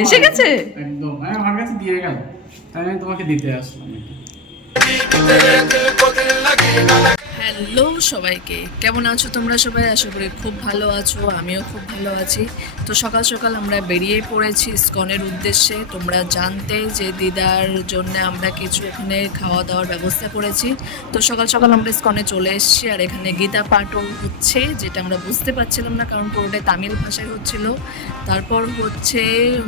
এসে গেছে একদম আমার কাছে দিয়ে গেল, তাই আমি তোমাকে দিতে আসলাম। হ্যালো সবাইকে, কেমন আছো তোমরা সবাই? আশা করি খুব ভালো আছো, আমিও খুব ভালো আছি। তো সকাল সকাল আমরা বেরিয়ে পড়েছি ইসকনের উদ্দেশ্যে। তোমরা জানতে যে দিদার জন্য আমরা কিছু এখানে খাওয়া দাওয়ার ব্যবস্থা করেছি। তো সকাল সকাল আমরা ইসকনে চলে এসেছি, আর এখানে গীতা পাঠও হচ্ছে, যেটা আমরা বুঝতে পারছিলাম না কারণ পুরোটাই তামিল ভাষায় হচ্ছিল। তারপর হচ্ছে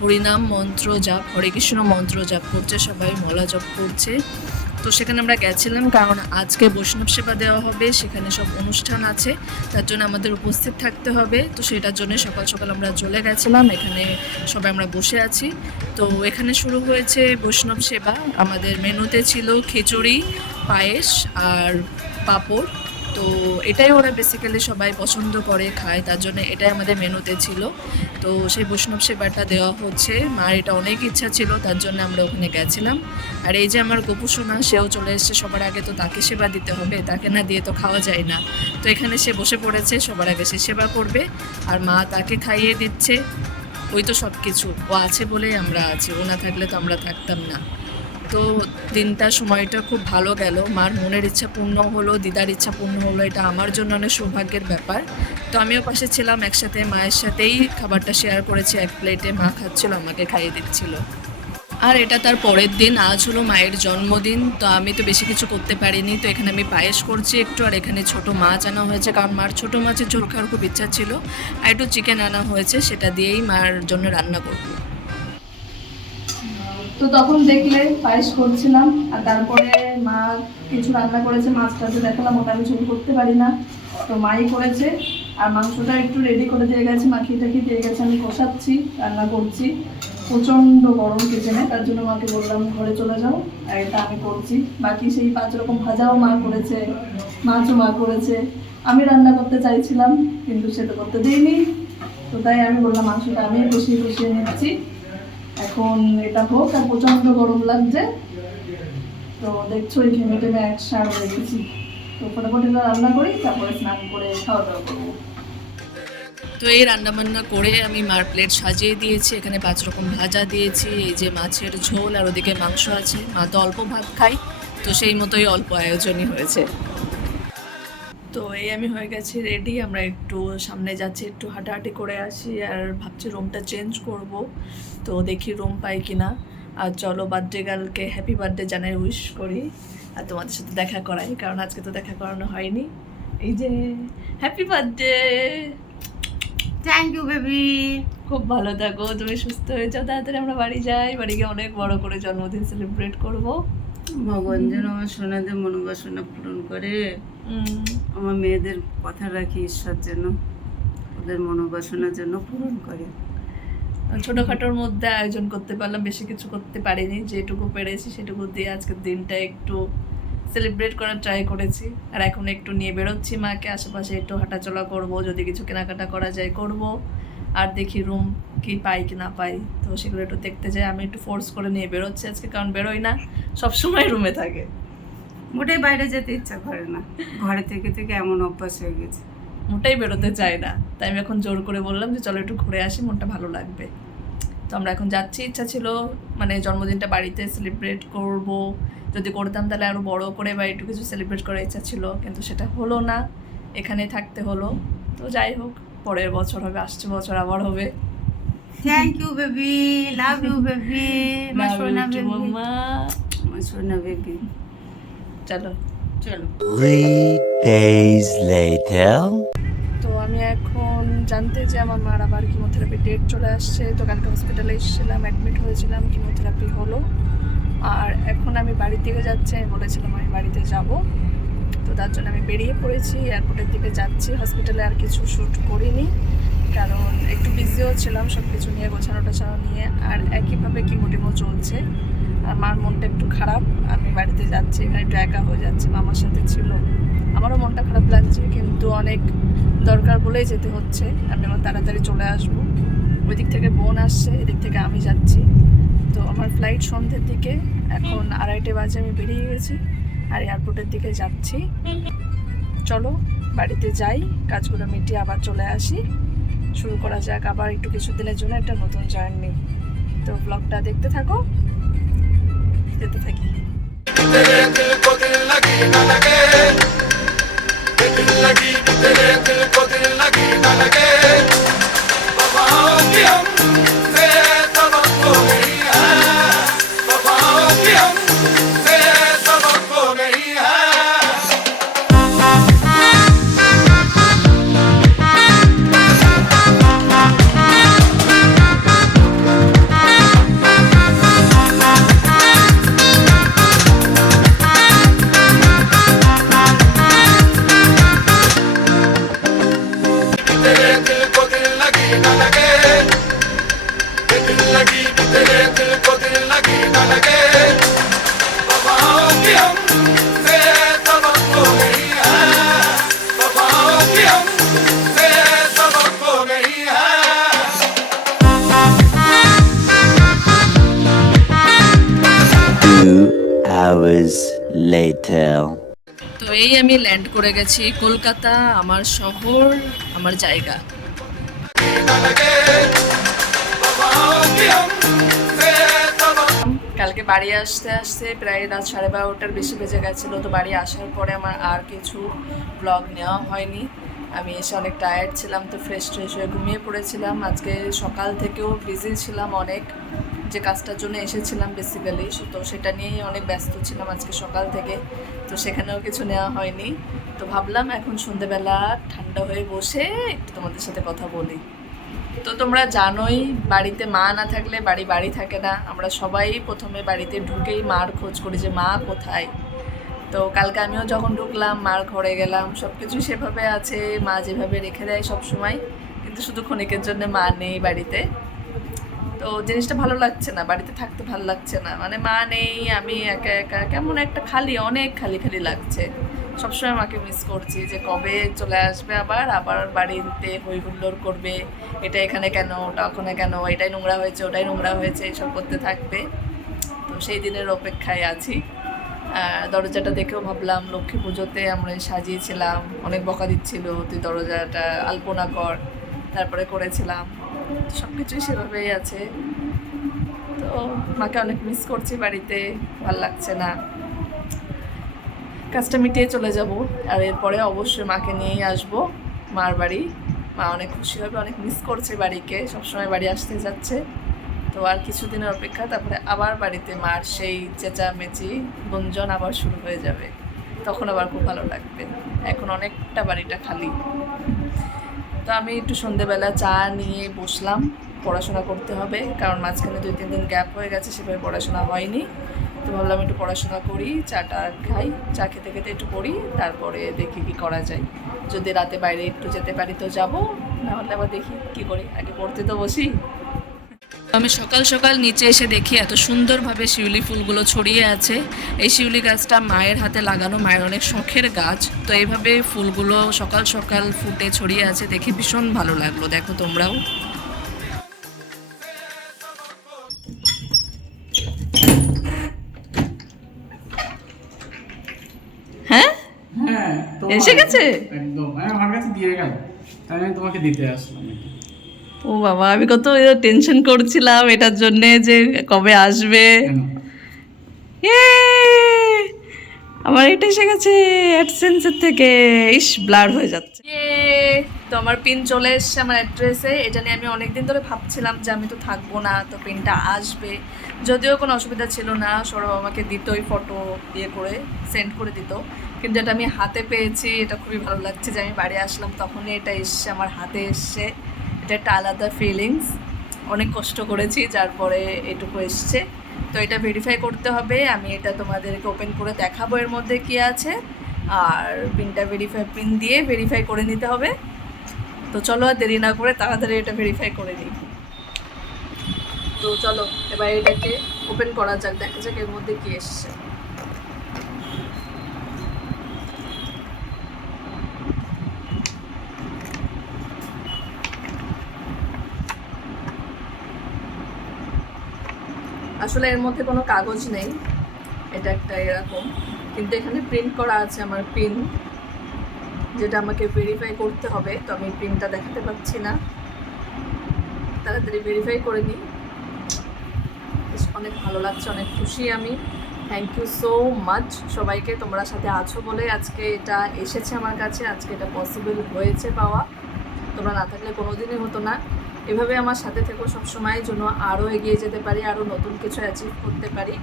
হরিনাম মন্ত্র জাপ, হরে কৃষ্ণ মন্ত্র জাপ করছে সবাই, মলা জপ করছে। তো সেখানে আমরা গেছিলাম কারণ আজকে বৈষ্ণব সেবা দেওয়া হবে, সেখানে সব অনুষ্ঠান আছে, তার জন্য আমাদের উপস্থিত থাকতে হবে। তো সেটার জন্য সকাল সকাল আমরা চলে গেছিলাম, এখানে সবাই আমরা বসে আছি। তো এখানে শুরু হয়েছে বৈষ্ণব সেবা। আমাদের মেনুতে ছিল খিচুড়ি, পায়েস আর পাঁপড়। তো এটাই ওরা বেসিক্যালি সবাই পছন্দ করে খায়, তার জন্য এটাই আমাদের মেনুতে ছিল। তো সেই বৈষ্ণব সেবাটা দেওয়া হচ্ছে, মার এটা অনেক ইচ্ছা ছিল, তার জন্য আমরা ওখানে গেছিলাম। আর এই যে আমার গোপু সোনা, সেও চলে এসেছে সবার আগে, তো তাকে সেবা দিতে হবে, তাকে না দিয়ে তো খাওয়া যায় না। তো এখানে সে বসে পড়েছে, সবার আগে সে সেবা করবে, আর মা তাকে খাইয়ে দিচ্ছে। ওই তো সব কিছু, ও আছে বলেই আমরা আছি, ও না থাকলে তো আমরা থাকতাম না। তো দিনটা সময়টা খুব ভালো গেল, মার মনের ইচ্ছা পূর্ণ হলো, দিদার ইচ্ছা পূর্ণ হলো, এটা আমার জন্য অনেক সৌভাগ্যের ব্যাপার। তো আমিও পাশে ছিলাম, একসাথে মায়ের সাথেই খাবারটা শেয়ার করেছি এক প্লেটে, মা খাচ্ছিল, আমাকে খাইয়ে দিচ্ছিল। আর এটা তার পরের দিন, আজ হলো মায়ের জন্মদিন। তো আমি তো বেশি কিছু করতে পারিনি, তো এখানে আমি পায়েস করছি একটু, আর এখানে ছোট মাছ আনা হয়েছে কারণ মার ছোট মাছের ঝোল খাওয়ার খুব ইচ্ছা ছিল, আর একটু চিকেন আনা হয়েছে, সেটা দিয়েই মার জন্য রান্না করবো। তো তখন দেখলে পায়েস করছিলাম, আর তারপরে মা কিছু রান্না করেছে, মাছটা যে দেখালাম ওটা আমি ঝোল করতে পারি না, তো মাই করেছে। আর মাংসটা একটু রেডি করে দিয়ে গেছে, মাখিয়ে টাখিয়ে দিয়ে গেছে, আমি কষাচ্ছি, রান্না করছি। প্রচণ্ড গরম কিচেনে, তার জন্য মাকে বললাম ঘরে চলে যাও, আর এটা আমি করছি। বাকি সেই 5 রকম ভাজাও মা করেছে, মাছও মা করেছে। আমি রান্না করতে চাইছিলাম কিন্তু সেটা করতে দিইনি, তো তাই আমি বললাম মাংসটা আমি কষিয়ে কষিয়ে নিচ্ছি, এখন এটা হোক। আর প্রচণ্ড গরম লাগছে, তো দেখছো এই ঘেমে টেমে এক সার রেখেছি। তো ফটাফট এটা রান্না করি, তারপরে স্নান করে খাওয়া দাওয়া করবো। তো এই রান্নাবান্না করে আমি মার প্লেট সাজিয়ে দিয়েছি, এখানে 5 রকম ভাজা দিয়েছি, এই যে মাছের ঝোল, আর ওদিকে মাংস আছে। মা তো অল্প ভাত খাই, তো সেই মতোই অল্প আয়োজনই হয়েছে। তো এই আমি হয়ে গেছি রেডি, আমরা একটু সামনে যাচ্ছি, একটু হাঁটাহাঁটি করে আসি, আর ভাবছি রুমটা চেঞ্জ করব। তো দেখি রুম পাই কিনা। আর চলো বার্থডে গার্লকে হ্যাপি বার্থডে জানাই, উইশ করি, আর তোমাদের সাথে দেখা করাই, কারণ আজকে তো দেখা করানো হয়নি। এই যে happy birthday. Thank you baby. খুব ভালো থাকো, তুমি সুস্থ হয়ে যাও, তাড়াতাড়ি আমরা বাড়ি যাই, বাড়ি গিয়ে অনেক বড় করে জন্মদিন সেলিব্রেট করব। ভগবান যেন আমার সোনাদের মনোবাসনা পূরণ করে, আমার মেয়েদের কথা রাখি, ঈশ্বর যেন ওদের মনোবাসনা যেন পূরণ করে। ছোটোখাটোর মধ্যে আয়োজন করতে পারলাম, বেশি কিছু করতে পারিনি, যেটুকু পেরেছি সেটুকু দিয়ে আজকের দিনটা একটু সেলিব্রেট করার ট্রাই করেছি। আর এখন একটু নিয়ে বেরোচ্ছি মাকে, আশেপাশে একটু হাঁটাচলা করব, যদি কিছু কেনাকাটা করা যায় করব, আর দেখি রুম কি পাই কি না পাই, তো সেগুলো একটু দেখতে যাই। আমি একটু ফোর্স করে নিয়ে বেরোচ্ছি আজকে, কারণ বেরোই না, সবসময় রুমে থাকে, মোটেই বাইরে যেতে ইচ্ছা করে না, ঘরে থেকে থেকে এমন অভ্যাস হয়ে গেছে, মোটেই বেরোতে চাই না। তাই আমি এখন জোর করে বললাম যে চলো একটু ঘুরে আসি, মনটা ভালো লাগবে। তো আমরা এখন যাচ্ছি, ইচ্ছা ছিল মানে জন্মদিনটা বাড়িতে সেলিব্রেট করব, যদি করতাম তাহলে আরও বড় করে বা একটু কিছু সেলিব্রেট করার ইচ্ছা ছিল, কিন্তু সেটা হলো না, এখানেই থাকতে হলো। তো যাই হোক, পরের বছর হবে, আসছে বছর আবার হবে। Thank you baby, love you baby, আমার সোনা বেবি, মাম্মা। আমার সোনা বেবি। চলো চলো। 3 days later. তো আমি এখন জানতে যে আমার মার আবার কিমোথেরাপি ডেট চলে আসছে, তো কালকে হসপিটালে এসেছিলাম, অ্যাডমিট হয়েছিলাম, কিমোথেরাপি হলো, আর এখন আমি বাড়ির দিকে যাচ্ছি। আমি বলেছিলাম আমি বাড়িতে যাব, তো তার জন্য আমি বেরিয়ে পড়েছি, এয়ারপোর্টের দিকে যাচ্ছি। হসপিটালে আর কিছু শ্যুট করিনি, কারণ একটু বিজিও ছিলাম সব কিছু নিয়ে, গোছানো টোছানো নিয়ে, আর একইভাবে কিমোটিমো চলছে, আর মার মনটা একটু খারাপ। আমি বাড়িতে যাচ্ছি, এখানে একটু একা হয়ে যাচ্ছে, মামার সাথে ছিল, আমারও মনটা খারাপ লাগছে, কিন্তু অনেক দরকার বলেই যেতে হচ্ছে। আমি আমার তাড়াতাড়ি চলে আসবো, ওই দিক থেকে বোন আসছে, এদিক থেকে আমি যাচ্ছি। তো আমার ফ্লাইট সন্ধ্যের দিকে, এখন 2:30 বাজে, আমি বেরিয়ে গেছি আর এয়ারপোর্টের দিকে যাচ্ছি। চলো বাড়িতে যাই, কাজগুলো মিটিয়ে আবার চলে আসি, শুরু করা যাক আবার একটু কিছুদিনের জন্য একটা নতুন জার্নি। তো ব্লগটা দেখতে থাকো, দেখতে থাকি। Hours later. তো এই আমি ল্যান্ড করে গেছি কলকাতা, আমার শহর, আমার জায়গা। কালকে বাড়ি আসতে আসতে প্রায় রাত 12:30টার বেশি বেজে গেছিলো। তো বাড়ি আসার পরে আমার আর কিছু ব্লগ নেওয়া হয়নি। আমি এসে অনেক টায়ার্ড ছিলাম, তো ফ্রেশ হয়ে ঘুমিয়ে পড়েছিলাম। আজকে সকাল থেকেও বিজি ছিলাম অনেক, যে কাজটার জন্য এসেছিলাম বেসিক্যালি, তো সেটা নিয়েই অনেক ব্যস্ত ছিলাম আজকে সকাল থেকে। তো সেখানেও কিছু নেওয়া হয়নি। তো ভাবলাম এখন সন্ধেবেলা ঠান্ডা হয়ে বসে একটু তোমাদের সাথে কথা বলি। তো তোমরা জানোই বাড়িতে মা না থাকলে বাড়ি থাকে না। আমরা সবাই প্রথমে বাড়িতে ঢুকেই মার খোঁজ করি যে মা কোথায়। তো কালকে আমিও যখন ঢুকলাম মার ঘরে গেলাম, সব কিছু সেভাবে আছে, মা যেভাবে রেখে দেয় সব সময়, কিন্তু শুধু ক্ষণিকের জন্য মা নেই বাড়িতে। তো জিনিসটা ভালো লাগছে না, বাড়িতে থাকতে ভালো লাগছে না, মানে মা নেই, আমি একা একা কেমন একটা খালি, অনেক খালি খালি লাগছে। সবসময় মাকে মিস করছি যে কবে চলে আসবে, আবার বাড়িতে হই হুল্লোড় করবে, এটা এখানে কেন, ওটা ওখানে কেন, এটাই নোংরা হয়েছে, ওটাই নোংরা হয়েছে, এইসব করতে থাকবে। তো সেই দিনের অপেক্ষায় আছি। দরজাটা দেখেও ভাবলাম লক্ষ্মী পুজোতে আমরা সাজিয়েছিলাম, অনেক বকা দিচ্ছিল তুই দরজাটা আলপনা কর, তারপরে করেছিলাম। সব কিছুই সেভাবেই আছে। তো মাকে অনেক মিস করছি বাড়িতে, ভাল লাগছে না। কাজটা মিটিয়ে চলে যাব, আর এরপরে অবশ্যই মাকে নিয়েই আসবো মার বাড়ি। মা অনেক খুশি হবে, অনেক মিস করছে বাড়িকে, সবসময় বাড়ি আসতে যাচ্ছে। তো আর কিছুদিনের অপেক্ষা, তারপরে আবার বাড়িতে মার সেই চেঁচামেচি গুঞ্জন আবার শুরু হয়ে যাবে, তখন আবার খুব ভালো লাগবে। এখন অনেকটা বাড়িটা খালি। তো আমি একটু সন্ধেবেলা চা নিয়ে বসলাম, পড়াশোনা করতে হবে, কারণ মাঝখানে 2-3 দিন গ্যাপ হয়ে গেছে, সেভাবে পড়াশোনা হয়নি। তো ভাবলাম একটু পড়াশোনা করি, চাটা খাই, চা খেতে খেতে একটু পড়ি, তারপরে দেখি কি করা যায়। যদি রাতে বাইরে একটু যেতে পারি তো যাব, নাহলে আবার দেখি কি করি, আগে পড়তে তো বসি। আমি সকাল সকাল নিচে এসে দেখি এত সুন্দরভাবে শিউলি ফুলগুলো ছড়িয়ে আছে। এই শিউলি গাছটা মায়ের হাতে লাগানো, মায়ের অনেক শখের গাছ। তো এইভাবে ফুলগুলো সকাল সকাল ফুটে ছড়িয়ে আছে, দেখে ভীষণ ভালো লাগলো। দেখো তোমরাও। হ্যাঁ হ্যাঁ, এসে গেছে একদম আমার কাছে দিয়ে গেল, তাই আমি তোমাকে দিতে আসলাম। ও বাবা, আমি কত টেনশন করছিলাম এটার জন্যে যে কবে আসবে। আমার এটা এসে গেছে অ্যাডসেন্সের থেকে, ইস ব্লার হয়ে যাচ্ছে। তো আমার পিন চলে এসছে আমার অ্যাড্রেসে। এটা নিয়ে আমি অনেকদিন ধরে ভাবছিলাম যে আমি তো থাকবো না, তো পিনটা আসবে। যদিও কোনো অসুবিধা ছিল না, সৌরভ আমাকে দিত ওই ফটো ইয়ে করে সেন্ড করে দিত, কিন্তু এটা আমি হাতে পেয়েছি, এটা খুবই ভালো লাগছে যে আমি বাড়ি আসলাম তখনই এটা এসছে, আমার হাতে এসছে। এটা একটা আলাদা ফিলিংস, অনেক কষ্ট করেছি, যার পরে এটুকু এসছে। তো এটা ভেরিফাই করতে হবে, আমি এটা তোমাদেরকে ওপেন করে দেখাবো এর মধ্যে কী আছে, আর পিনটা পিন দিয়ে ভেরিফাই করে নিতে হবে। তো চলো আর দেরি না করে তাড়াতাড়ি এটা ভেরিফাই করে নিই। তো চলো এবার এটাকে ওপেন করা যাক, দেখা যাক এর মধ্যে কী এসছে। আসলে এর মধ্যে কোনো কাগজ নেই, এটা একটা এরকম, কিন্তু এখানে প্রিন্ট করা আছে আমার পিন, যেটা আমাকে ভেরিফাই করতে হবে। তো আমি পিনটা দেখাতে পারছি না, তাড়াতাড়ি ভেরিফাই করে নিই। অনেক ভালো লাগছে, অনেক খুশি আমি। থ্যাংক ইউ সো মাচ সবাইকে, তোমরা সাথে আছো বলে আজকে এটা এসেছে আমার কাছে, আজকে এটা পসিবল হয়েছে পাওয়া। তোমরা না থাকলে কোনোদিনই হতো না। এভাবে আমার সাথে থেকো সবসময়, যেন আরও এগিয়ে যেতে পারি, আরও নতুন কিছু অ্যাচিভ করতে পারি।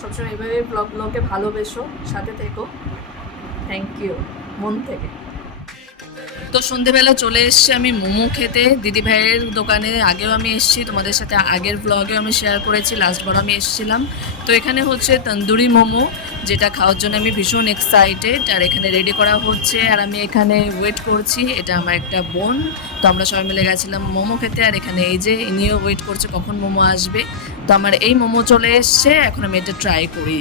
সবসময় এভাবে ব্লগগুলোকে ভালোবেসো, সাথে থেকো। থ্যাংক ইউ মন থেকে। তো সন্ধেবেলা চলে এসেছি আমি মোমো খেতে দিদি ভাইয়ের দোকানে। আগেও আমি এসেছি, তোমাদের সাথে আগের ব্লগেও আমি শেয়ার করেছি, লাস্টবার আমি এসেছিলাম। তো এখানে হচ্ছে তন্দুরি মোমো, যেটা খাওয়ার জন্য আমি ভীষণ এক্সাইটেড। আর এখানে রেডি করা হচ্ছে আর আমি এখানে ওয়েট করছি। এটা আমার একটা বোন, তো আমরা সবাই মিলে গেছিলাম মোমো খেতে। আর এখানে এই যে ইনিও ওয়েট করছে কখন মোমো আসবে। তো আমার এই মোমো চলে এসছে, এখন আমি এটা ট্রাই করি।